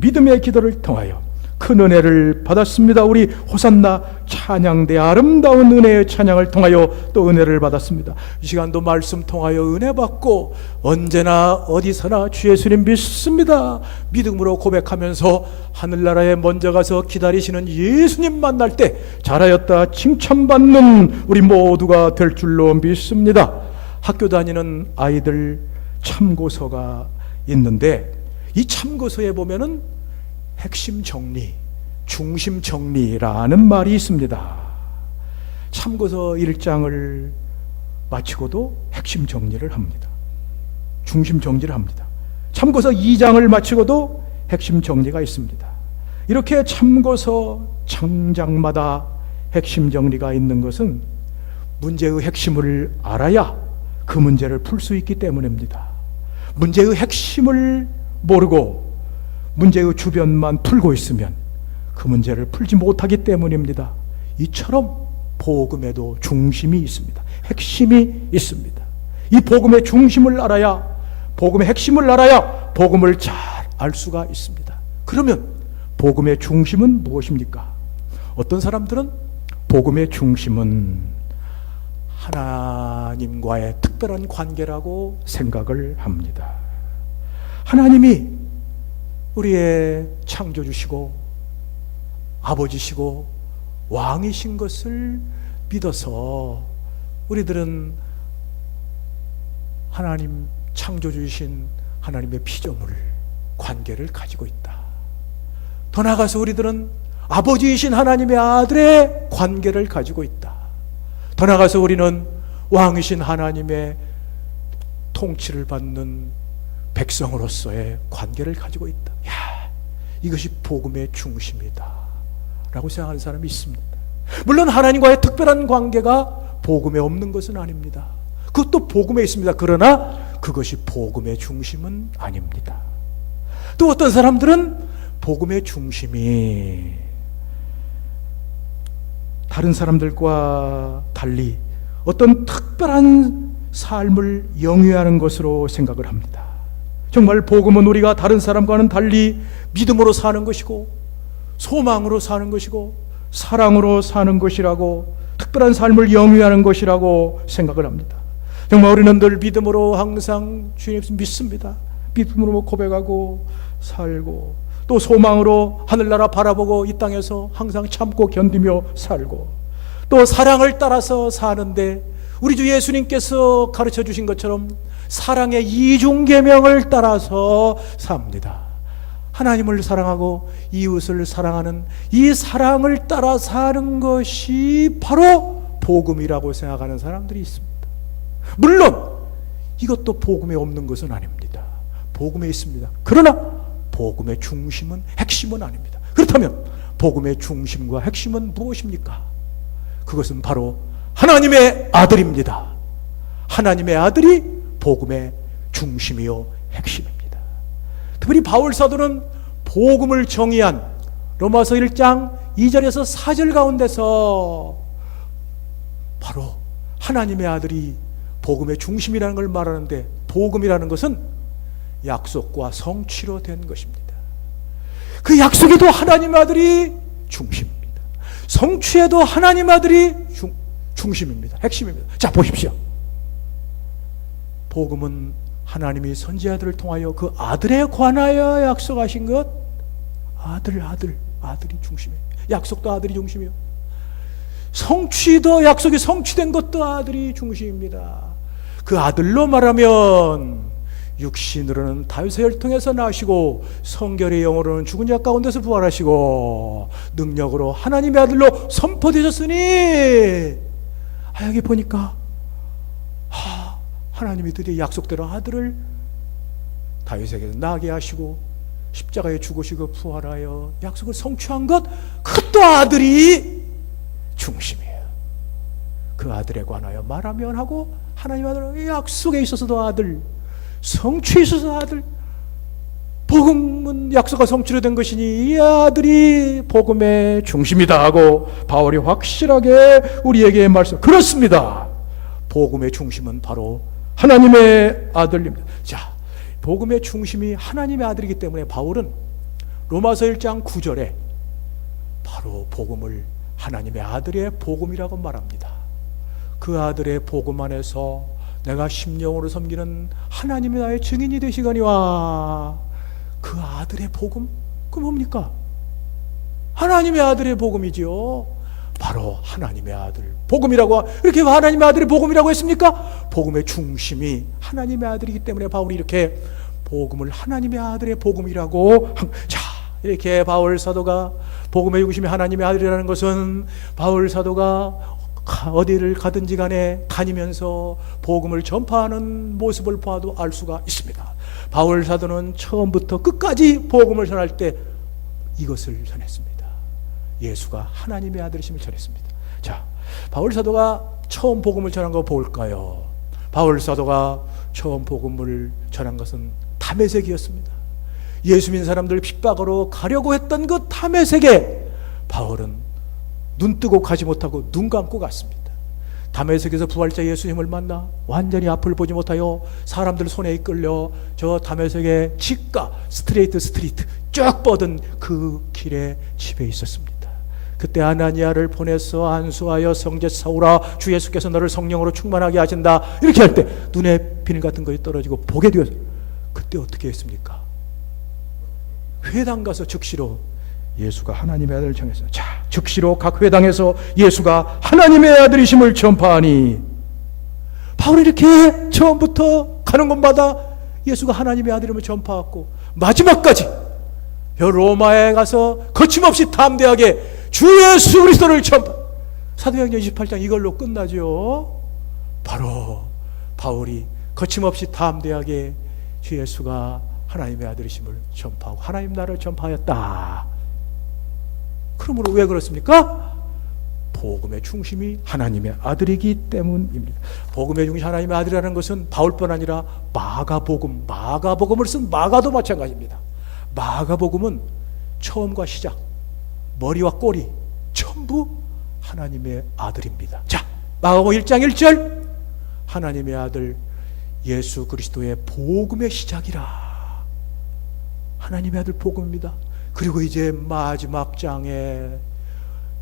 믿음의 기도를 통하여 큰 은혜를 받았습니다. 우리 호산나 찬양대 아름다운 은혜의 찬양을 통하여 또 은혜를 받았습니다. 이 시간도 말씀 통하여 은혜 받고 언제나 어디서나 주 예수님 믿습니다. 믿음으로 고백하면서 하늘나라에 먼저 가서 기다리시는 예수님 만날 때 잘하였다 칭찬받는 우리 모두가 될 줄로 믿습니다. 학교 다니는 아이들 참고서가 있는데 이 참고서에 보면은 핵심 정리, 중심 정리라는 말이 있습니다. 참고서 1장을 마치고도 핵심 정리를 합니다. 중심 정리를 합니다. 참고서 2장을 마치고도 핵심 정리가 있습니다. 이렇게 참고서 장장마다 핵심 정리가 있는 것은 문제의 핵심을 알아야 그 문제를 풀 수 있기 때문입니다. 문제의 핵심을 모르고 문제의 주변만 풀고 있으면 그 문제를 풀지 못하기 때문입니다. 이처럼 복음에도 중심이 있습니다. 핵심이 있습니다. 이 복음의 중심을 알아야, 복음의 핵심을 알아야 복음을 잘 알 수가 있습니다. 그러면 복음의 중심은 무엇입니까? 어떤 사람들은 복음의 중심은 하나님과의 특별한 관계라고 생각을 합니다. 하나님이 우리의 창조주시고 아버지시고 왕이신 것을 믿어서 우리들은 하나님 창조주이신 하나님의 피조물 관계를 가지고 있다. 더 나아가서 우리들은 아버지이신 하나님의 아들의 관계를 가지고 있다. 더 나아가서 우리는 왕이신 하나님의 통치를 받는 백성으로서의 관계를 가지고 있다. 야, 이것이 복음의 중심이다 라고 생각하는 사람이 있습니다. 물론 하나님과의 특별한 관계가 복음에 없는 것은 아닙니다. 그것도 복음에 있습니다. 그러나 그것이 복음의 중심은 아닙니다. 또 어떤 사람들은 복음의 중심이 다른 사람들과 달리 어떤 특별한 삶을 영위하는 것으로 생각을 합니다. 정말 복음은 우리가 다른 사람과는 달리 믿음으로 사는 것이고 소망으로 사는 것이고 사랑으로 사는 것이라고, 특별한 삶을 영위하는 것이라고 생각을 합니다. 정말 우리는 늘 믿음으로 항상 주님 믿습니다. 믿음으로 고백하고 살고 또 소망으로 하늘나라 바라보고 이 땅에서 항상 참고 견디며 살고 또 사랑을 따라서 사는데 우리 주 예수님께서 가르쳐 주신 것처럼 사랑의 이중계명을 따라서 삽니다. 하나님을 사랑하고 이웃을 사랑하는 이 사랑을 따라 사는 것이 바로 복음이라고 생각하는 사람들이 있습니다. 물론 이것도 복음에 없는 것은 아닙니다. 복음에 있습니다. 그러나 복음의 중심은, 핵심은 아닙니다. 그렇다면 복음의 중심과 핵심은 무엇입니까? 그것은 바로 하나님의 아들입니다. 하나님의 아들이 복음의 중심이요 핵심입니다. 특별히 바울 사도는 복음을 정의한 로마서 1장 2절에서 4절 가운데서 바로 하나님의 아들이 복음의 중심이라는 걸 말하는데, 복음이라는 것은 약속과 성취로 된 것입니다. 그 약속에도 하나님의 아들이 중심입니다. 성취에도 하나님의 아들이 중심입니다. 핵심입니다. 자, 보십시오. 복음은 하나님이 선지자들을 통하여 그 아들에 관하여 약속하신 것, 아들이 중심이에요. 약속도 아들이 중심이에요. 성취도, 약속이 성취된 것도 아들이 중심입니다. 그 아들로 말하면 육신으로는 다윗의 혈통에서 나시고 성결의 영으로는 죽은 자 가운데서 부활하시고 능력으로 하나님의 아들로 선포되셨으니, 여기 보니까 하나님이 드디어 약속대로 아들을 다윗에게서 나게 하시고 십자가에 죽으시고 부활하여 약속을 성취한 것, 그것도 아들이 중심이에요. 그 아들에 관하여 말하면 하고 하나님의 아들, 약속에 있어서도 아들, 성취에 있어서 아들, 복음은 약속과 성취로 된 것이니 이 아들이 복음의 중심이다 하고 바울이 확실하게 우리에게 말씀. 그렇습니다. 복음의 중심은 바로 하나님의 아들입니다. 자, 복음의 중심이 하나님의 아들이기 때문에 바울은 로마서 1장 9절에 바로 복음을 하나님의 아들의 복음이라고 말합니다. 그 아들의 복음 안에서 내가 심령으로 섬기는 하나님의 나의 증인이 되시거니와. 그 아들의 복음? 그 뭡니까? 하나님의 아들의 복음이지요. 바로 하나님의 아들 복음이라고. 이렇게 하나님의 아들의 복음이라고 했습니까? 복음의 중심이 하나님의 아들이기 때문에 바울이 이렇게 복음을 하나님의 아들의 복음이라고. 자, 이렇게 바울 사도가 복음의 중심이 하나님의 아들이라는 것은 바울 사도가 어디를 가든지 간에 다니면서 복음을 전파하는 모습을 보아도 알 수가 있습니다. 바울 사도는 처음부터 끝까지 복음을 전할 때 이것을 전했습니다. 예수가 하나님의 아들이심을 전했습니다. 자, 바울 사도가 처음 복음을 전한 거 볼까요? 바울 사도가 처음 복음을 전한 것은 다메섹이었습니다. 예수 믿는 사람들 핍박으로 가려고 했던 그 다메섹에 바울은 눈 뜨고 가지 못하고 눈 감고 갔습니다. 다메섹에서 부활자 예수님을 만나 완전히 앞을 보지 못하여 사람들 손에 이끌려 저 다메섹의 직가 스트리트 쭉 뻗은 그 길에 집에 있었습니다. 그때 아나니아를 보내서 안수하여 성제 사오라, 주 예수께서 너를 성령으로 충만하게 하신다, 이렇게 할 때 눈에 비늘 같은 것이 떨어지고 보게 되었어요. 그때 어떻게 했습니까? 회당 가서 즉시로 예수가 하나님의 아들을 정했어요. 자, 즉시로 각 회당에서 예수가 하나님의 아들이심을 전파하니, 바울이 이렇게 처음부터 가는 곳마다 예수가 하나님의 아들임을 전파하고 마지막까지 로마에 가서 거침없이 담대하게 주 예수 그리스도를 전파. 사도행전 28장 이걸로 끝나죠. 바로 바울이 거침없이 담대하게 주 예수가 하나님의 아들이심을 전파하고 하나님 나라를 전파하였다. 그러므로 왜 그렇습니까? 복음의 중심이 하나님의 아들이기 때문입니다. 복음의 중심이 하나님의 아들이라는 것은 바울뿐 아니라 마가복음을 쓴 마가도 마찬가지입니다. 마가복음은 처음과 시작, 머리와 꼬리 전부 하나님의 아들입니다. 자, 마가복음 1장 1절 하나님의 아들 예수 그리스도의 복음의 시작이라. 하나님의 아들 복음입니다. 그리고 이제 마지막 장에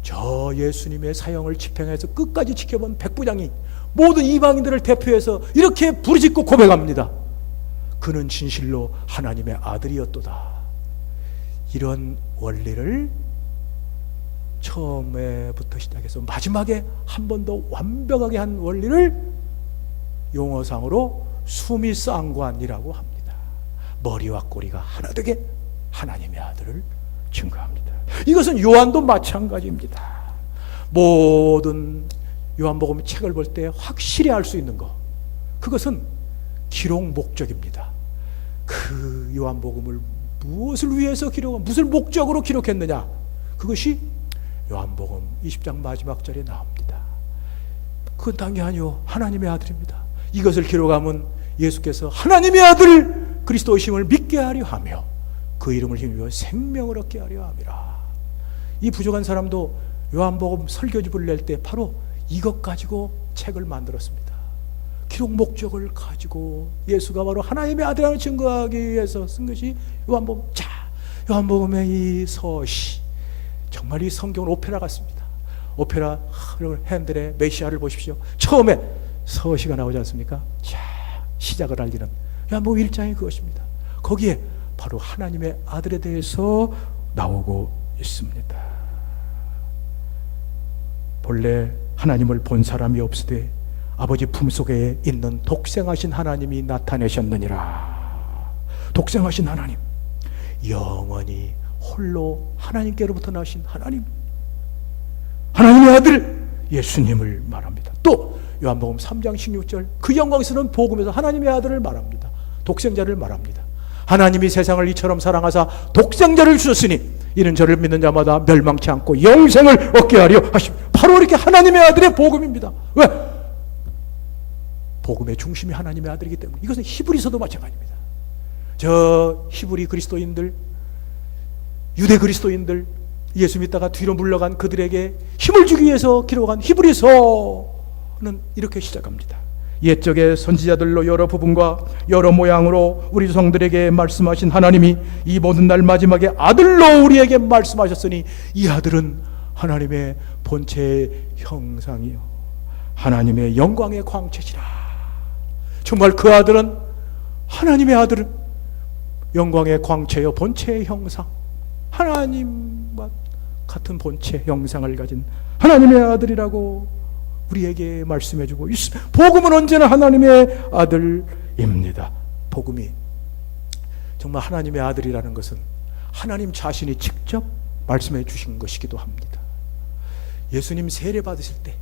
저 예수님의 사형을 집행해서 끝까지 지켜본 백부장이 모든 이방인들을 대표해서 이렇게 부르짖고 고백합니다. 그는 진실로 하나님의 아들이었도다. 이런 원리를 처음에부터 시작해서 마지막에 한 번 더 완벽하게 한 원리를 용어상으로 수미쌍관이라고 합니다. 머리와 꼬리가 하나 되게 하나님의 아들을 증거합니다. 이것은 요한도 마찬가지입니다. 모든 요한복음 책을 볼 때 확실히 알 수 있는 것, 그것은 기록 목적입니다. 그 요한복음을 무엇을 위해서 기록한, 무슨 목적으로 기록했느냐, 그것이 요한복음 20장 마지막 절에 나옵니다. 그건 딴 게 아니요, 하나님의 아들입니다. 이것을 기록하면 예수께서 하나님의 아들 그리스도이심을 믿게 하려 하며 그 이름을 힘입어 생명을 얻게 하려 함이라. 이 부족한 사람도 요한복음 설교집을 낼 때 바로 이것 가지고 책을 만들었습니다. 기록 목적을 가지고 예수가 바로 하나님의 아들이라는 증거하기 위해서 쓴 것이 요한복음. 자, 요한복음의 이 서시, 정말 이 성경은 오페라 같습니다. 오페라 핸델의 메시아를 보십시오. 처음에 서시가 나오지 않습니까? 자, 시작을 알리는 요한복음 1장이 그것입니다. 거기에 바로 하나님의 아들에 대해서 나오고 있습니다. 본래 하나님을 본 사람이 없으되 아버지 품속에 있는 독생하신 하나님이 나타내셨느니라. 독생하신 하나님, 영원히 홀로 하나님께로부터 나신 하나님, 하나님의 아들 예수님을 말합니다. 또 요한복음 3장 16절 그 영광스러운 복음에서 하나님의 아들을 말합니다. 독생자를 말합니다. 하나님이 세상을 이처럼 사랑하사 독생자를 주셨으니 이는 저를 믿는 자마다 멸망치 않고 영생을 얻게 하려 하십니다. 바로 이렇게 하나님의 아들의 복음입니다. 왜? 복음의 중심이 하나님의 아들이기 때문에. 이것은 히브리서도 마찬가지입니다. 저 히브리 그리스도인들, 유대 그리스도인들, 예수 믿다가 뒤로 물러간 그들에게 힘을 주기 위해서 기록한 히브리서는 이렇게 시작합니다. 옛적의 선지자들로 여러 부분과 여러 모양으로 우리 조상들에게 말씀하신 하나님이 이 모든 날 마지막에 아들로 우리에게 말씀하셨으니 이 아들은 하나님의 본체의 형상이요 하나님의 영광의 광채시라. 정말 그 아들은 하나님의 아들은 영광의 광채요 본체의 형상, 하나님과 같은 본체 형상을 가진 하나님의 아들이라고 우리에게 말씀해주고 있습니다. 복음은 언제나 하나님의 아들입니다. 복음이 정말 하나님의 아들이라는 것은 하나님 자신이 직접 말씀해 주신 것이기도 합니다. 예수님 세례 받으실 때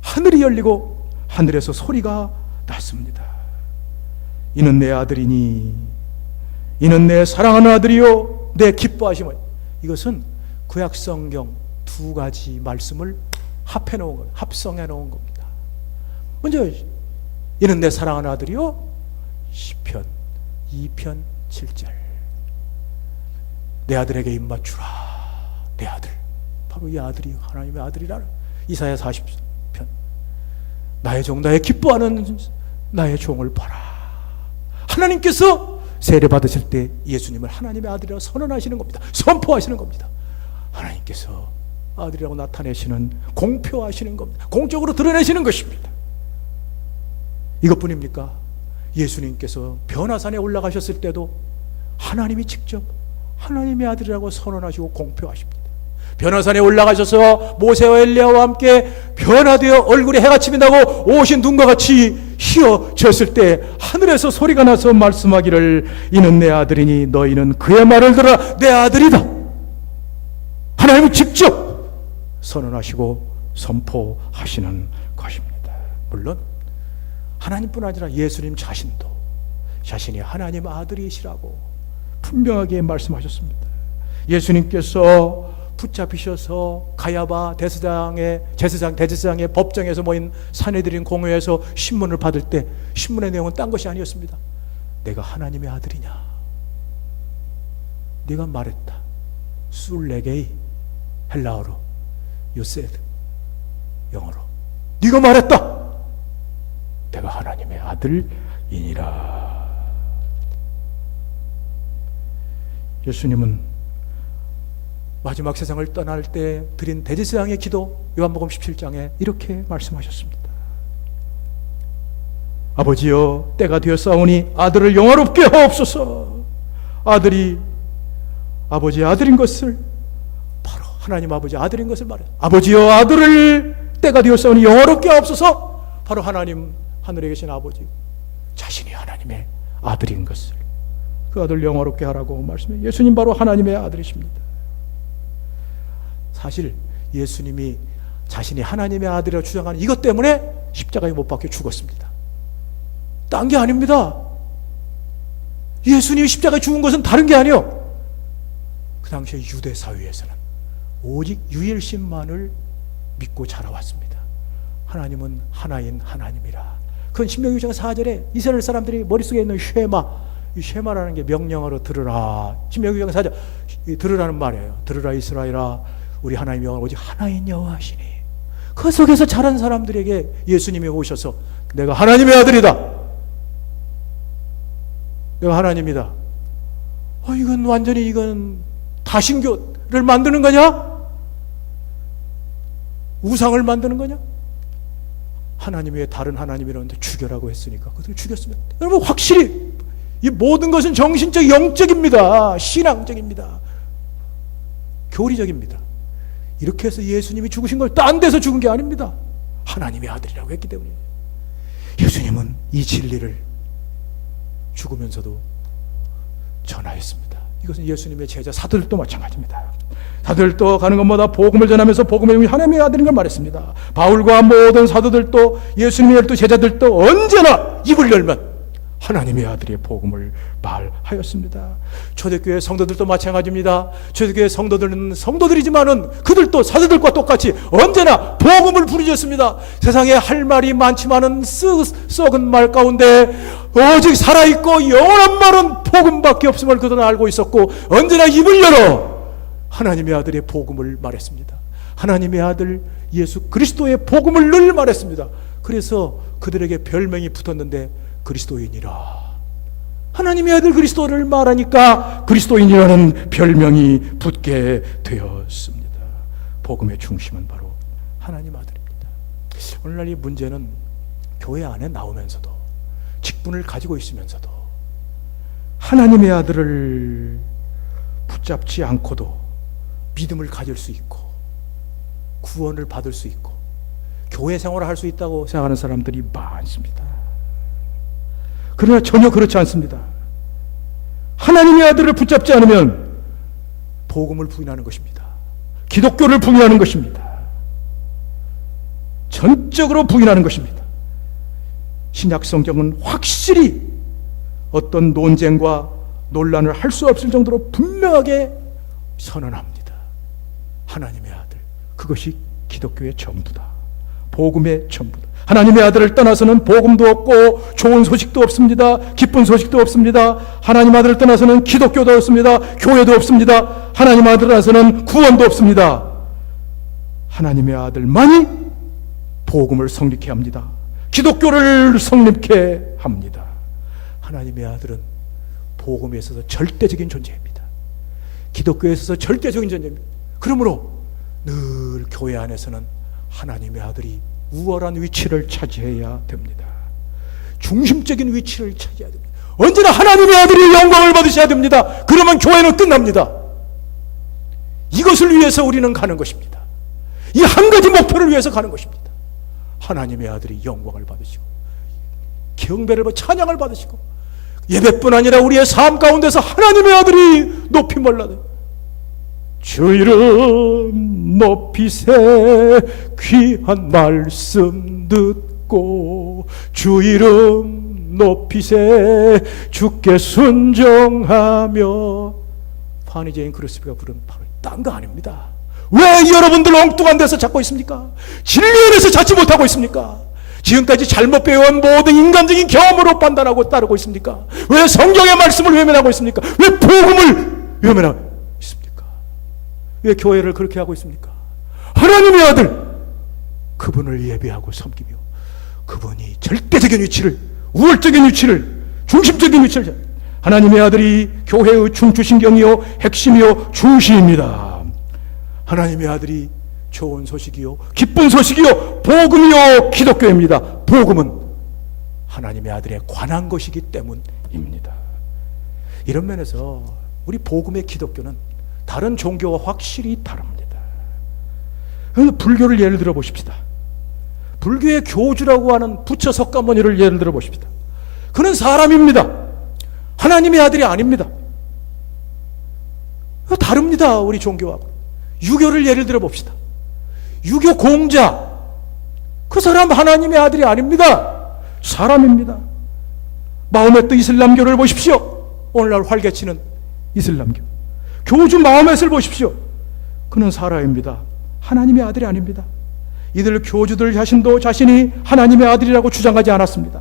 하늘이 열리고 하늘에서 소리가 났습니다. 이는 내 아들이니 이는 내 사랑하는 아들이요 내 기뻐하심을. 이것은 구약성경 두 가지 말씀을 합해 놓은 겁니다. 합성해 놓은 겁니다. 먼저 이는 내 사랑하는 아들이요 시편 2편 7절 내 아들에게 입맞추라. 내 아들 바로 이 아들이 하나님의 아들이라는 이사야 40편 나의 종 나의 기뻐하는 나의 종을 봐라. 하나님께서 세례 받으실 때 예수님을 하나님의 아들이라고 선언하시는 겁니다. 선포하시는 겁니다. 하나님께서 아들이라고 나타내시는, 공표하시는 겁니다. 공적으로 드러내시는 것입니다. 이것뿐입니까? 예수님께서 변화산에 올라가셨을 때도 하나님이 직접 하나님의 아들이라고 선언하시고 공표하십니다. 변화산에 올라가셔서 모세와 엘리야와 함께 변화되어 얼굴에 해가 치민다고 오신 눈과 같이 휘어졌을 때 하늘에서 소리가 나서 말씀하기를 이는 내 아들이니 너희는 그의 말을 들어라. 내 아들이다. 하나님이 직접 선언하시고 선포하시는 것입니다. 물론 하나님뿐 아니라 예수님 자신도 자신이 하나님 아들이시라고 분명하게 말씀하셨습니다. 예수님께서 붙잡히셔서 가야바 대제사장의 법정에서 모인 사내들인 공회에서 신문을 받을 때 신문의 내용은 딴 것이 아니었습니다. 내가 하나님의 아들이냐? 네가 말했다. 술레게이 헬라어로 요세드 영어로 네가 말했다. 내가 하나님의 아들이니라. 예수님은 마지막 세상을 떠날 때 드린 대제사장의 기도 요한복음 17장에 이렇게 말씀하셨습니다. 아버지여 때가 되었사오니 아들을 영화롭게 하옵소서. 아들이 아버지의 아들인 것을 바로 하나님 아버지 아들인 것을 말해요. 아버지여 아들을 때가 되었사오니 영화롭게 하옵소서. 바로 하나님 하늘에 계신 아버지 자신이 하나님의 아들인 것을 그 아들 영화롭게 하라고 말씀해요. 예수님 바로 하나님의 아들이십니다. 사실 예수님이 자신이 하나님의 아들이라고 주장하는 이것 때문에 십자가에 못 박혀 죽었습니다. 딴 게 아닙니다. 예수님이 십자가에 죽은 것은 다른 게 아니에요. 그 당시에 유대 사회에서는 오직 유일신만을 믿고 자라왔습니다. 하나님은 하나인 하나님이라. 그건 신명기 6장 4절에 이스라엘 사람들이 머릿속에 있는 쉐마, 이 쉐마라는 게 명령어로 들으라. 신명기 6장 4절 들으라는 말이에요. 들으라 이스라엘아 우리 하나님 여호와는 오직 하나인 여호와시니. 그 속에서 자란 사람들에게 예수님이 오셔서 내가 하나님의 아들이다. 내가 하나님이다. 이건 완전히 이건 다신교를 만드는 거냐? 우상을 만드는 거냐? 하나님 외에 다른 하나님이라는데 죽여라고 했으니까 그들을 죽였습니다. 여러분 확실히 이 모든 것은 정신적, 영적입니다. 신앙적입니다. 교리적입니다. 이렇게 해서 예수님이 죽으신 걸 딴 데서 죽은 게 아닙니다. 하나님의 아들이라고 했기 때문에. 예수님은 이 진리를 죽으면서도 전하였습니다. 이것은 예수님의 제자 사도들도 마찬가지입니다. 사도들도 가는 것마다 복음을 전하면서 복음의 이름이 하나님의 아들인 걸 말했습니다. 바울과 모든 사도들도 예수님의 12 제자들도 언제나 입을 열면 하나님의 아들의 복음을 말하였습니다. 초대교회 성도들도 마찬가지입니다. 초대교회 성도들은 성도들이지만은 그들도 사도들과 똑같이 언제나 복음을 부르짖습니다. 세상에 할 말이 많지만은 썩은 말 가운데 오직 살아있고 영원한 말은 복음밖에 없음을 그들은 알고 있었고 언제나 입을 열어 하나님의 아들의 복음을 말했습니다. 하나님의 아들 예수 그리스도의 복음을 늘 말했습니다. 그래서 그들에게 별명이 붙었는데 그리스도인이라. 하나님의 아들 그리스도를 말하니까 그리스도인이라는 별명이 붙게 되었습니다. 복음의 중심은 바로 하나님 아들입니다. 오늘날 이 문제는 교회 안에 나오면서도, 직분을 가지고 있으면서도 하나님의 아들을 붙잡지 않고도 믿음을 가질 수 있고 구원을 받을 수 있고 교회 생활을 할 수 있다고 생각하는 사람들이 많습니다. 그러나 전혀 그렇지 않습니다. 하나님의 아들을 붙잡지 않으면 복음을 부인하는 것입니다. 기독교를 부인하는 것입니다. 전적으로 부인하는 것입니다. 신약 성경은 확실히 어떤 논쟁과 논란을 할 수 없을 정도로 분명하게 선언합니다. 하나님의 아들, 그것이 기독교의 전부다. 복음의 전부다. 하나님의 아들을 떠나서는 복음도 없고 좋은 소식도 없습니다. 기쁜 소식도 없습니다. 하나님 아들을 떠나서는 기독교도 없습니다. 교회도 없습니다. 하나님 아들을 떠나서는 구원도 없습니다. 하나님의 아들만이 복음을 성립케 합니다. 기독교를 성립케 합니다. 하나님의 아들은 복음에 있어서 절대적인 존재입니다. 기독교에 있어서 절대적인 존재입니다. 그러므로 늘 교회 안에서는 하나님의 아들이 우월한 위치를 차지해야 됩니다. 중심적인 위치를 차지해야 됩니다. 언제나 하나님의 아들이 영광을 받으셔야 됩니다. 그러면 교회는 끝납니다. 이것을 위해서 우리는 가는 것입니다. 이 한 가지 목표를 위해서 가는 것입니다. 하나님의 아들이 영광을 받으시고 경배를 받고 찬양을 받으시고 예배뿐 아니라 우리의 삶 가운데서 하나님의 아들이 높이 몰라도 주 이름 높이세 귀한 말씀 듣고 주 이름 높이세 주께 순종하며 파니 제인 크로스비가 부른 바로 딴 거 아닙니다. 왜 여러분들 엉뚱한 데서 찾고 있습니까? 진리 안에서 찾지 못하고 있습니까? 지금까지 잘못 배워온 모든 인간적인 경험으로 판단하고 따르고 있습니까? 왜 성경의 말씀을 외면하고 있습니까? 왜 복음을 외면하고 있습니까? 왜 교회를 그렇게 하고 있습니까? 하나님의 아들 그분을 예배하고 섬기며 그분이 절대적인 위치를, 우월적인 위치를, 중심적인 위치를, 하나님의 아들이 교회의 중추신경이요 핵심이요 중시입니다. 하나님의 아들이 좋은 소식이요 기쁜 소식이요 복음이요 기독교입니다. 복음은 하나님의 아들에 관한 것이기 때문입니다. 이런 면에서 우리 복음의 기독교는 다른 종교와 확실히 다릅니다. 불교를 예를 들어 보십시다. 불교의 교주라고 하는 부처 석가모니를 예를 들어 보십시다. 그는 사람입니다. 하나님의 아들이 아닙니다. 다릅니다. 우리 종교하고. 유교를 예를 들어 봅시다. 유교 공자, 그 사람 하나님의 아들이 아닙니다. 사람입니다. 마호메트 이슬람교를 보십시오. 오늘날 활개치는 이슬람교. 교주 마호메트를 보십시오. 그는 사람입니다. 하나님의 아들이 아닙니다. 이들 교주들 자신도 자신이 하나님의 아들이라고 주장하지 않았습니다.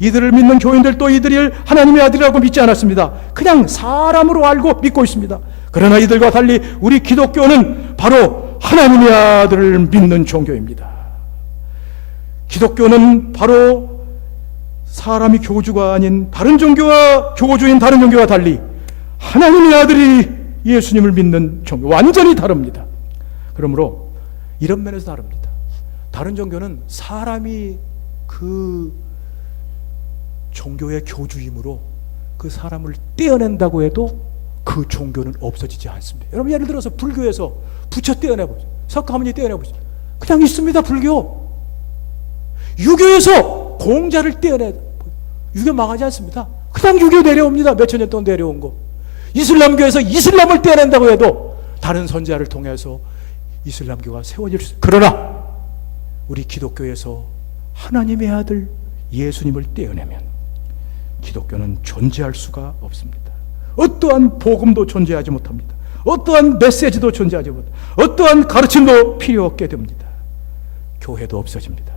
이들을 믿는 교인들도 이들을 하나님의 아들이라고 믿지 않았습니다. 그냥 사람으로 알고 믿고 있습니다. 그러나 이들과 달리 우리 기독교는 바로 하나님의 아들을 믿는 종교입니다. 기독교는 바로 사람이 교주가 아닌 다른 종교와 교주인 다른 종교와 달리 하나님의 아들이 예수님을 믿는 종교, 완전히 다릅니다. 그러므로 이런 면에서 다릅니다. 다른 종교는 사람이 그 종교의 교주이므로 그 사람을 떼어낸다고 해도 그 종교는 없어지지 않습니다. 여러분 예를 들어서 불교에서 부처 떼어내보죠. 석가모니 떼어내보죠. 그냥 있습니다. 불교. 유교에서 공자를 떼어내, 유교 망하지 않습니다. 그냥 유교 내려옵니다. 몇천 년 동안 내려온 거. 이슬람교에서 이슬람을 떼어낸다고 해도 다른 선지자를 통해서 이슬람교가 세워질 수 있어요. 그러나 우리 기독교에서 하나님의 아들 예수님을 떼어내면 기독교는 존재할 수가 없습니다. 어떠한 복음도 존재하지 못합니다. 어떠한 메시지도 존재하지 못합니다. 어떠한 가르침도 필요 없게 됩니다. 교회도 없어집니다.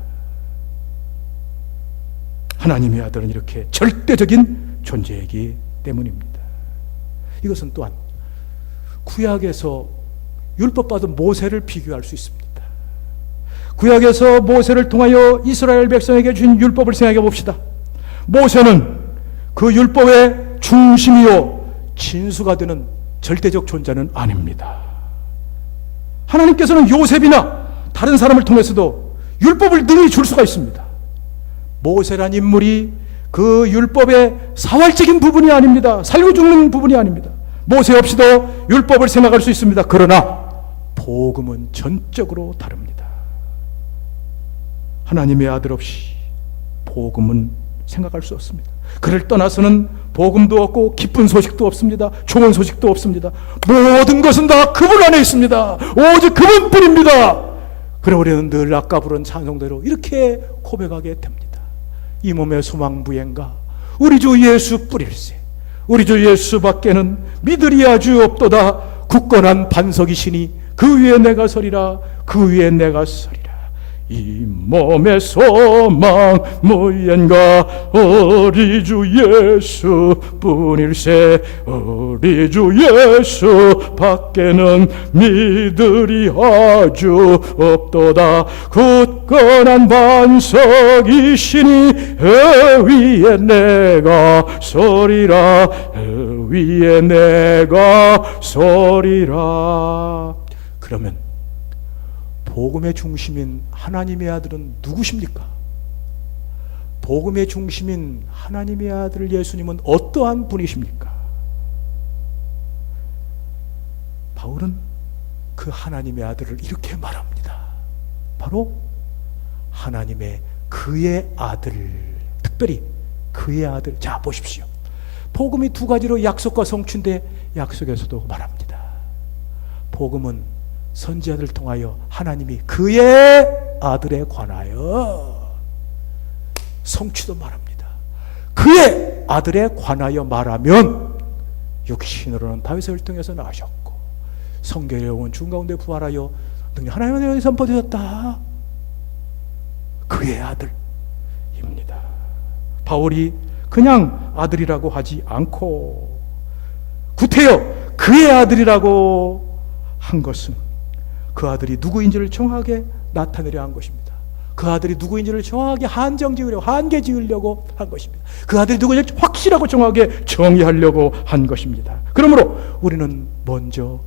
하나님의 아들은 이렇게 절대적인 존재이기 때문입니다. 이것은 또한 구약에서 율법 받은 모세를 비교할 수 있습니다. 구약에서 모세를 통하여 이스라엘 백성에게 준 율법을 생각해 봅시다. 모세는 그 율법의 중심이요 진수가 되는 절대적 존재는 아닙니다. 하나님께서는 요셉이나 다른 사람을 통해서도 율법을 능히 줄 수가 있습니다. 모세란 인물이 그 율법의 사활적인 부분이 아닙니다. 살고 죽는 부분이 아닙니다. 모세 없이도 율법을 생각할 수 있습니다. 그러나 복음은 전적으로 다릅니다. 하나님의 아들 없이 복음은 생각할 수 없습니다. 그를 떠나서는 복음도 없고 기쁜 소식도 없습니다. 좋은 소식도 없습니다. 모든 것은 다 그분 안에 있습니다. 오직 그분뿐입니다. 그래 우리는 늘 아까 부른 찬송대로 이렇게 고백하게 됩니다. 이 몸의 소망 부행가 우리 주 예수 뿌릴세. 우리 주 예수밖에는 믿으리야 주 없도다. 굳건한 반석이시니 그 위에 내가 서리라. 그 위에 내가 서리라. 이 몸의 소망 무언가 우리 주 예수 뿐일세. 우리 주 예수 밖에는 믿으리 아주 없도다. 굳건한 반석이시니 그 위에 내가 서리라. 그 위에 내가 서리라. 그러면 복음의 중심인 하나님의 아들은 누구십니까? 복음의 중심인 하나님의 아들 예수님은 어떠한 분이십니까? 바울은 그 하나님의 아들을 이렇게 말합니다. 바로 하나님의 그의 아들, 특별히 그의 아들. 자 보십시오. 복음이 두 가지로 약속과 성취인데 약속에서도 말합니다. 복음은 선지자들을 통하여 하나님이 그의 아들에 관하여 성취도 말합니다. 그의 아들에 관하여 말하면 육신으로는 다윗의 혈통에서 나셨고 성결의 영은 죽은 가운데 부활하여 능히 하나님의 영이 선포되었다. 그의 아들입니다. 바울이 그냥 아들이라고 하지 않고 구태여 그의 아들이라고 한 것은 그 아들이 누구인지를 정확하게 나타내려 한 것입니다. 그 아들이 누구인지를 정확하게 한정지으려고, 한계지으려고 한 것입니다. 그 아들이 누구인지 확실하고 정확하게 정의하려고 한 것입니다. 그러므로 우리는 먼저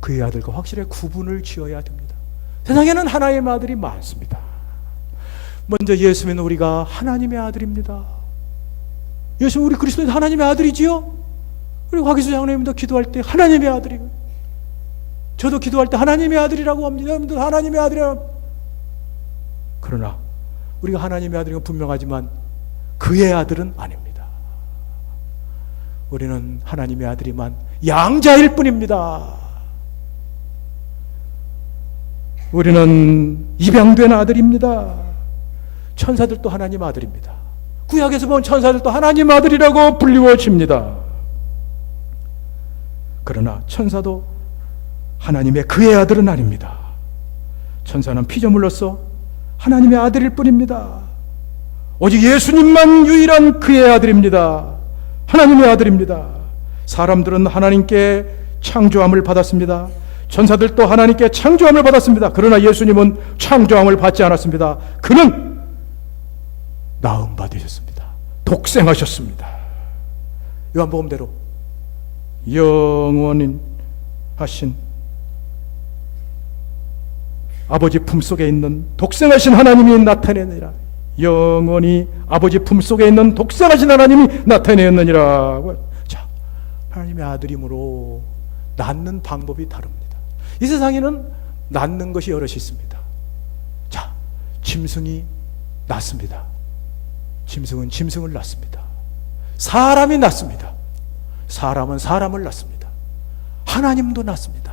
그의 아들과 확실하게 구분을 지어야 됩니다. 세상에는 하나님의 아들이 많습니다. 먼저 예수님은 우리가 하나님의 아들입니다. 예수는 우리 그리스도인 하나님의 아들이지요. 우리 화기수 장로님도 기도할 때 하나님의 아들이고, 저도 기도할 때 하나님의 아들이라고 합니다. 여러분도 하나님의 아들이라고. 그러나 우리가 하나님의 아들인 건 분명하지만 그의 아들은 아닙니다. 우리는 하나님의 아들이만 양자일 뿐입니다. 우리는 입양된 아들입니다. 천사들도 하나님 아들입니다. 구약에서 본 천사들도 하나님 아들이라고 불리워집니다. 그러나 천사도 하나님의 그의 아들은 아닙니다. 천사는 피조물로서 하나님의 아들일 뿐입니다. 오직 예수님만 유일한 그의 아들입니다. 하나님의 아들입니다. 사람들은 하나님께 창조함을 받았습니다. 천사들도 하나님께 창조함을 받았습니다. 그러나 예수님은 창조함을 받지 않았습니다. 그는 나음 받으셨습니다. 독생하셨습니다. 요한복음대로 영원인 하신 아버지 품속에 있는 독생하신 하나님이 나타내느니라. 영원히 아버지 품속에 있는 독생하신 하나님이 나타내었느니라. 자, 하나님의 아들이므로 낳는 방법이 다릅니다. 이 세상에는 낳는 것이 여럿이 있습니다. 자, 짐승이 낳습니다. 짐승은 짐승을 낳습니다. 사람이 낳습니다. 사람은 사람을 낳습니다. 하나님도 낳습니다.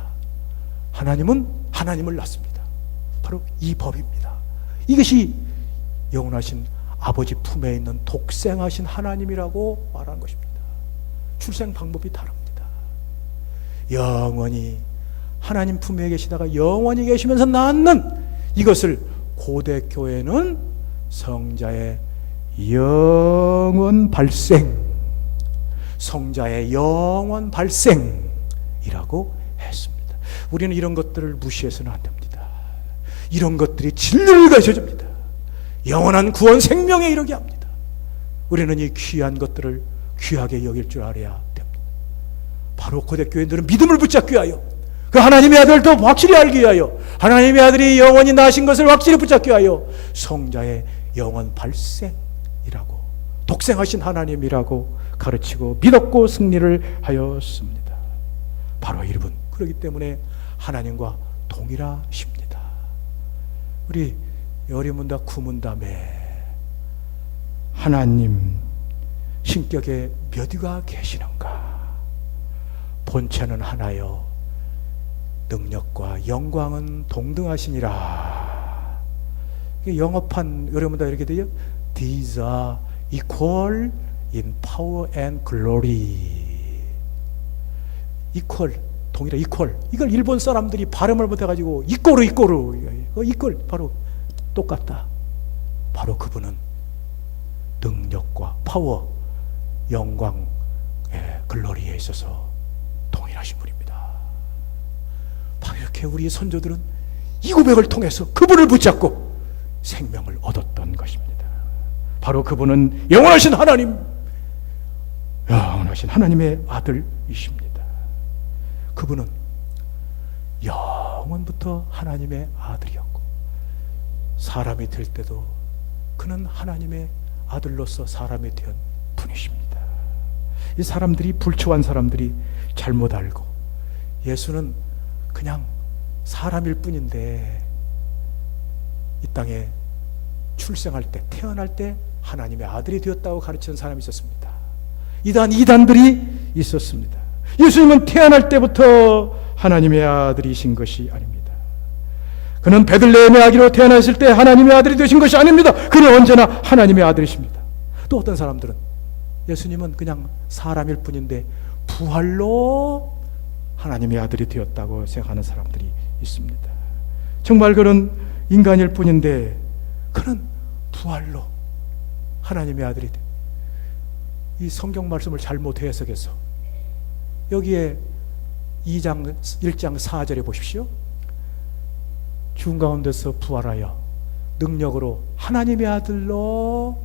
하나님은 하나님을 낳습니다. 바로 이 법입니다. 이것이 영원하신 아버지 품에 있는 독생하신 하나님이라고 말하는 것입니다. 출생 방법이 다릅니다. 영원히 하나님 품에 계시다가 영원히 계시면서 낳는 이것을 고대 교회는 성자의 영원 발생, 성자의 영원 발생이라고 했습니다. 우리는 이런 것들을 무시해서는 안 됩니다. 이런 것들이 진리를 가르쳐줍니다. 영원한 구원 생명에 이르게 합니다. 우리는 이 귀한 것들을 귀하게 여길 줄 알아야 됩니다. 바로 고대교인들은 믿음을 붙잡기 위하여, 그 하나님의 아들도 확실히 알기 위하여, 하나님의 아들이 영원히 나신 것을 확실히 붙잡기 위하여 성자의 영원 발생이라고, 독생하신 하나님이라고 가르치고 믿었고 승리를 하였습니다. 바로 이분, 그렇기 때문에 하나님과 동일하십니다. 우리 여리문답 구문답에 하나님 신격에 몇이가 계시는가? 본체는 하나요 능력과 영광은 동등하시니라. 영어판 여러분들 이렇게 돼요. These are equal in power and glory. equal, 동일한 equal. 이걸 일본 사람들이 발음을 못해가지고 이꼬르 이꼴 바로 똑같다. 바로 그분은 능력과 파워, 영광, 글로리에 있어서 동일하신 분입니다. 바로 이렇게 우리 선조들은 이 고백을 통해서 그분을 붙잡고 생명을 얻었던 것입니다. 바로 그분은 영원하신 하나님, 영원하신 하나님의 아들이십니다. 그분은 영원부터 하나님의 아들이었고, 사람이 될 때도 그는 하나님의 아들로서 사람이 된 분이십니다. 이 사람들이, 불초한 사람들이 잘못 알고 예수는 그냥 사람일 뿐인데 이 땅에 출생할 때, 태어날 때 하나님의 아들이 되었다고 가르치는 사람이 있었습니다. 이단들이 있었습니다. 예수님은 태어날 때부터 하나님의 아들이신 것이 아닙니다. 그는 베들레헴의 아기로 태어났을 때 하나님의 아들이 되신 것이 아닙니다. 그는 언제나 하나님의 아들이십니다. 또 어떤 사람들은 예수님은 그냥 사람일 뿐인데 부활로 하나님의 아들이 되었다고 생각하는 사람들이 있습니다. 정말 그는 인간일 뿐인데 그는 부활로 하나님의 아들이 돼. 이 성경 말씀을 잘못 해석해서 여기에 1장 4절에 보십시오. 죽은 가운데서 부활하여 능력으로 하나님의 아들로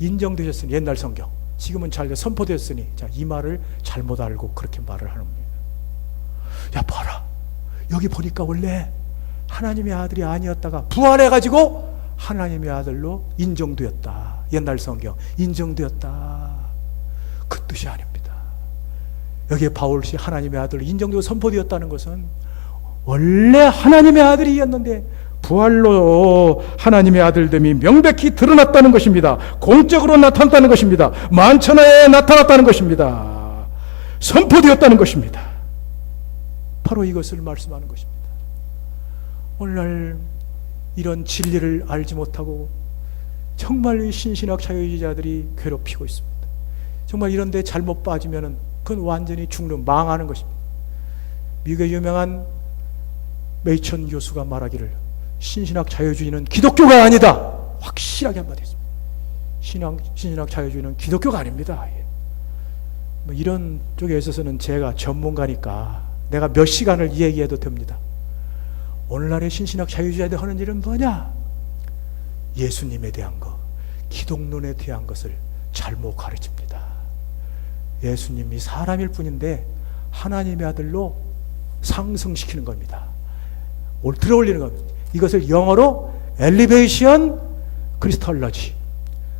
인정되셨으니, 옛날 성경, 지금은 잘 선포되었으니, 자, 이 말을 잘못 알고 그렇게 말을 하는 겁니다. 야, 봐라, 여기 보니까 원래 하나님의 아들이 아니었다가 부활해가지고 하나님의 아들로 인정되었다. 옛날 성경 인정되었다, 그 뜻이 아닙니다. 여기에 바울이 하나님의 아들로 인정되고 선포되었다는 것은 원래 하나님의 아들이었는데 부활로 하나님의 아들됨이 명백히 드러났다는 것입니다. 공적으로 나타났다는 것입니다. 만천하에 나타났다는 것입니다. 선포되었다는 것입니다. 바로 이것을 말씀하는 것입니다. 오늘날 이런 진리를 알지 못하고 정말 신신학 자유주의자들이 괴롭히고 있습니다. 정말 이런 데 잘못 빠지면 그건 완전히 죽는, 망하는 것입니다. 미국의 유명한 메이천 교수가 말하기를 신신학 자유주의는 기독교가 아니다, 확실하게 한마디 했습니다. 신신학 자유주의는 기독교가 아닙니다. 뭐 이런 쪽에 있어서는 제가 전문가니까 내가 몇 시간을 얘기해도 됩니다. 오늘날의 신신학 자유주의자들 하는 일은 뭐냐? 예수님에 대한 것, 기독론에 대한 것을 잘못 가르칩니다. 예수님이 사람일 뿐인데 하나님의 아들로 상승시키는 겁니다. 들어올리는 겁니다. 이것을 영어로 엘리베이션 크리스톨러지,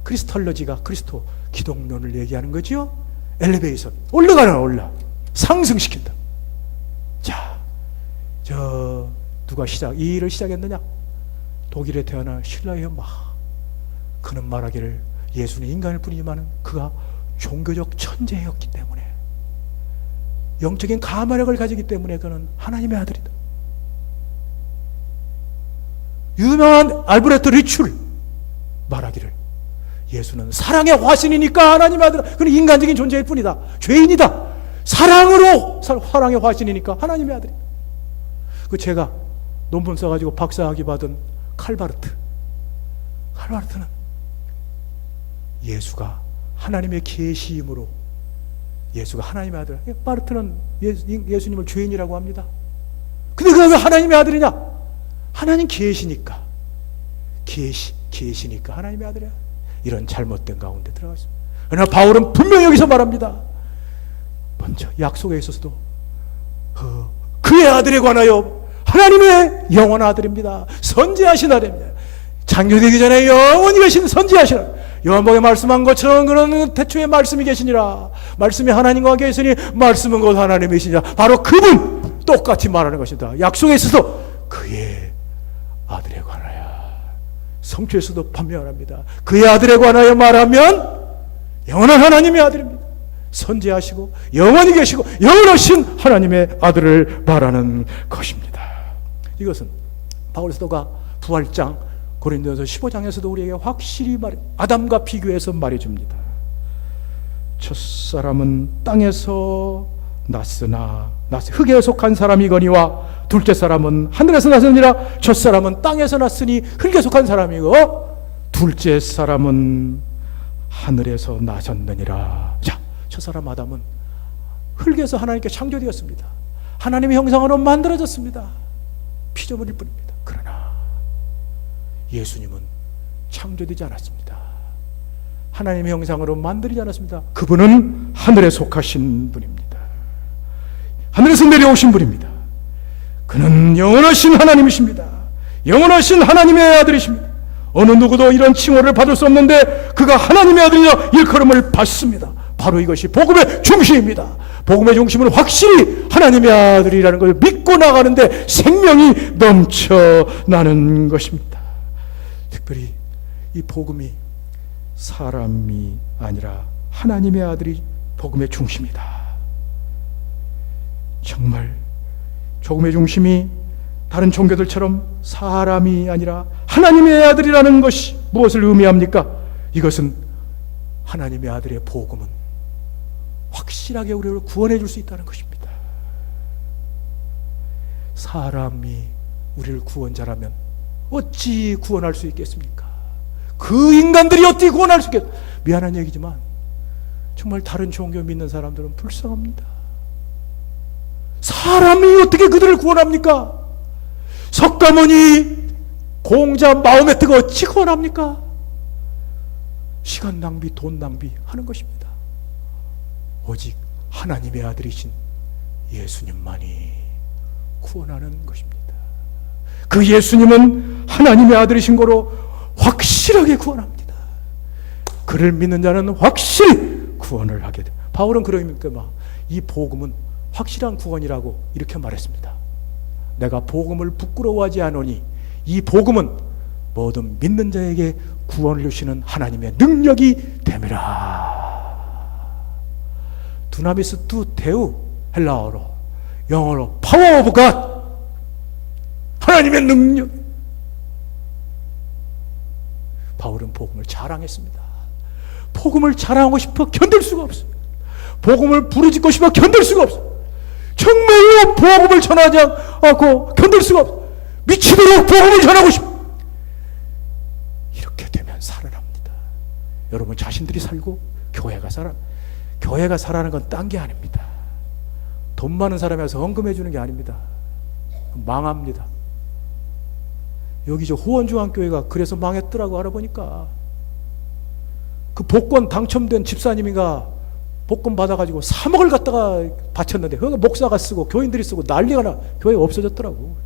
크리스톨러지가 그리스도 기독론을 얘기하는 거죠. 엘리베이션, 올라 상승시킨다. 자, 누가 이 일을 시작했느냐? 독일에 태어난 슐러의 그는 말하기를 예수는 인간일 뿐이지만 그가 종교적 천재였기 때문에, 영적인 가마력을 가지기 때문에 그는 하나님의 아들이다. 유명한 알브레트 리출 말하기를 예수는 사랑의 화신이니까 하나님의 아들, 그는 인간적인 존재일 뿐이다, 죄인이다. 사랑으로, 사랑의 화신이니까 하나님의 아들이다. 제가 논문 써가지고 박사학위 받은 칼바르트는 예수가 하나님의 계시임으로, 예수가 하나님의 아들, 바르트는 예수님을 죄인이라고 합니다. 근데 그가 왜 하나님의 아들이냐? 하나님 계시니까, 계시니까 하나님의 아들이야. 이런 잘못된 가운데 들어갔습니다. 그러나 바울은 분명히 여기서 말합니다. 먼저 약속에 있어서도 그의 아들에 관하여 하나님의 영원한 아들입니다. 선지하신 아들입니다. 창조되기 전에 영원히 계신 선지하신 아들. 요한복음에 말씀한 것처럼 그런 태초에 말씀이 계시니라. 말씀이 하나님과 계시니 말씀은 곧 하나님이시니라. 바로 그분 똑같이 말하는 것이다. 약속에 있어서 그의 아들에 관하여, 성취에서도 판명합니다. 그의 아들에 관하여 말하면 영원한 하나님의 아들입니다. 선지하시고 영원히 계시고 영원하신 하나님의 아들을 말하는 것입니다. 이것은 바울 사도가 부활장 고린도전서 15장에서도 우리에게 확실히 아담과 비교해서 말해줍니다. 첫사람은 땅에서 났으나 흙에 속한 사람이거니와 둘째 사람은 하늘에서 났으니라. 첫사람은 땅에서 났으니 흙에 속한 사람이고 둘째 사람은 하늘에서 나셨느니라. 자, 첫사람 아담은 흙에서 하나님께 창조되었습니다. 하나님의 형상으로 만들어졌습니다. 피조물일 뿐입니다. 그러나 예수님은 창조되지 않았습니다. 하나님의 형상으로 만들지 않았습니다. 그분은 하늘에 속하신 분입니다. 하늘에서 내려오신 분입니다. 그는 영원하신 하나님이십니다. 영원하신 하나님의 아들이십니다. 어느 누구도 이런 칭호를 받을 수 없는데 그가 하나님의 아들이라 일컬음을 받습니다. 바로 이것이 복음의 중심입니다. 복음의 중심은 확실히 하나님의 아들이라는 것을 믿고 나가는데 생명이 넘쳐나는 것입니다. 특별히 이 복음이 사람이 아니라 하나님의 아들이 복음의 중심이다. 정말 복음의 중심이 다른 종교들처럼 사람이 아니라 하나님의 아들이라는 것이 무엇을 의미합니까? 이것은 하나님의 아들의 복음은 확실하게 우리를 구원해 줄 수 있다는 것입니다. 사람이 우리를 구원자라면 어찌 구원할 수 있겠습니까? 그 인간들이 어떻게 구원할 수 있겠습니까? 미안한 얘기지만 정말 다른 종교 믿는 사람들은 불쌍합니다. 사람이 어떻게 그들을 구원합니까? 석가모니 공자 마음의 뜨거 어찌 구원합니까? 시간 낭비, 돈 낭비 하는 것입니다. 오직 하나님의 아들이신 예수님만이 구원하는 것입니다. 그 예수님은 하나님의 아들이신 거로 확실하게 구원합니다. 그를 믿는 자는 확실히 구원을 하게 됩니다. 바울은 그러니까 이 복음은 확실한 구원이라고 이렇게 말했습니다. 내가 복음을 부끄러워하지 않으니 이 복음은 모든 믿는 자에게 구원을 주시는 하나님의 능력이 됨이라. 두나미스 두 데우, 헬라어로, 영어로 파워 오브 갓, 하나님의 능력. 바울은 복음을 자랑했습니다. 복음을 자랑하고 싶어 견딜 수가 없어요. 복음을 부르짖고 싶어 견딜 수가 없어요. 정말로 복음을 전하지 않고 견딜 수가 없어요. 미치도록 복음을 전하고 싶어. 이렇게 되면 살아납니다. 여러분 자신들이 살고 교회가 살아. 교회가 살아나는 건 딴 게 아닙니다. 돈 많은 사람이 와서 헌금해 주는 게 아닙니다. 망합니다. 여기 저 호원중앙교회가 그래서 망했더라고. 알아보니까 그 복권 당첨된 집사님이가 복권 받아가지고 3억을 갖다가 바쳤는데 그거 목사가 쓰고 교인들이 쓰고 난리가 나. 교회가 없어졌더라고.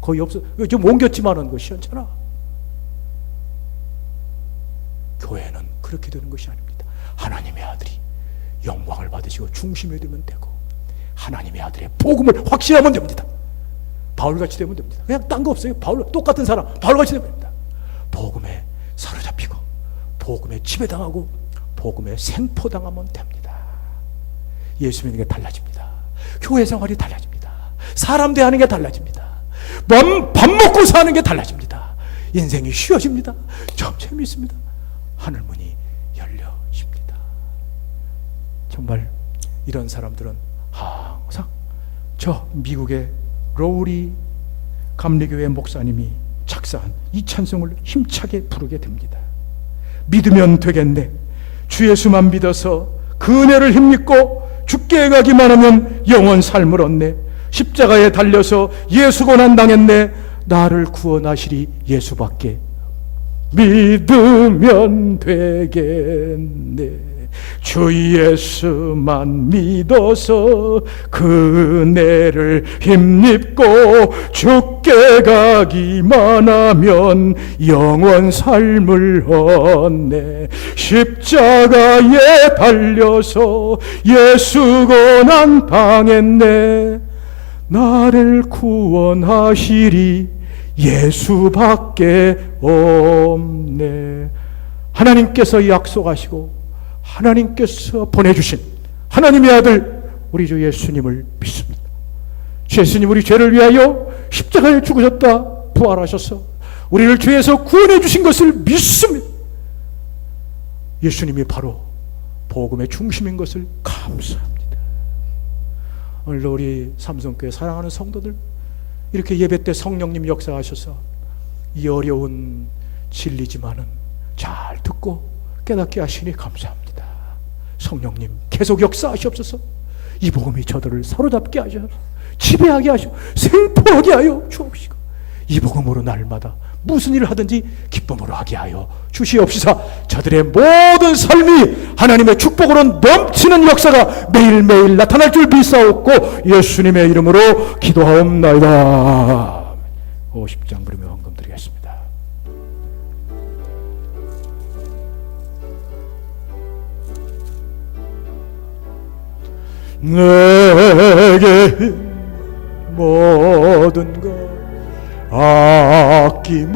거의 없어. 좀 옮겼지만은 그거 시원찮아. 교회는 그렇게 되는 것이 아닙니다. 하나님의 아들이 영광을 받으시고 중심이 되면 되고 하나님의 아들의 복음을 확신하면 됩니다. 바울같이 되면 됩니다. 그냥 딴 거 없어요. 바울 똑같은 사람 바울같이 되면 됩니다. 복음에 사로잡히고 복음에 지배당하고 복음에 생포당하면 됩니다. 예수 믿는 게 달라집니다. 교회 생활이 달라집니다. 사람 대하는 게 달라집니다. 밥 먹고 사는 게 달라집니다. 인생이 쉬워집니다. 참 재미있습니다. 하늘문이 열려집니다. 정말 이런 사람들은 항상 저 미국의 로우리 감리교회 목사님이 작사한 이 찬송을 힘차게 부르게 됩니다. 믿으면 되겠네. 주 예수만 믿어서 그 은혜를 힘입고 죽게 가기만 하면 영원 삶을 얻네. 십자가에 달려서 예수 고난 당했네. 나를 구원하시리 예수밖에 믿으면 되겠네. 주 예수만 믿어서 그네를 힘입고 죽게 가기만 하면 영원 삶을 얻네. 십자가에 달려서 예수 고난 당했네. 나를 구원하시리 예수밖에 없네. 하나님께서 약속하시고 하나님께서 보내주신 하나님의 아들 우리 주 예수님을 믿습니다. 예수님 우리 죄를 위하여 십자가에 죽으셨다 부활하셔서 우리를 죄에서 구원해 주신 것을 믿습니다. 예수님이 바로 복음의 중심인 것을 감사합니다. 오늘도 우리 삼성교회 사랑하는 성도들 이렇게 예배 때 성령님 역사하셔서 이 어려운 진리지만은 잘 듣고 깨닫게 하시니 감사합니다. 성령님 계속 역사하시옵소서. 이 복음이 저들을 사로잡게 하셔서 지배하게 하시고 생포하게 하여 주옵시고 이 복음으로 날마다 무슨 일을 하든지 기쁨으로 하게 하여 주시옵시사. 저들의 모든 삶이 하나님의 축복으로 넘치는 역사가 매일매일 나타날 줄 믿사옵고 예수님의 이름으로 기도하옵나이다. 50장 부르며 헌금 드리겠습니다. 내게 모든 것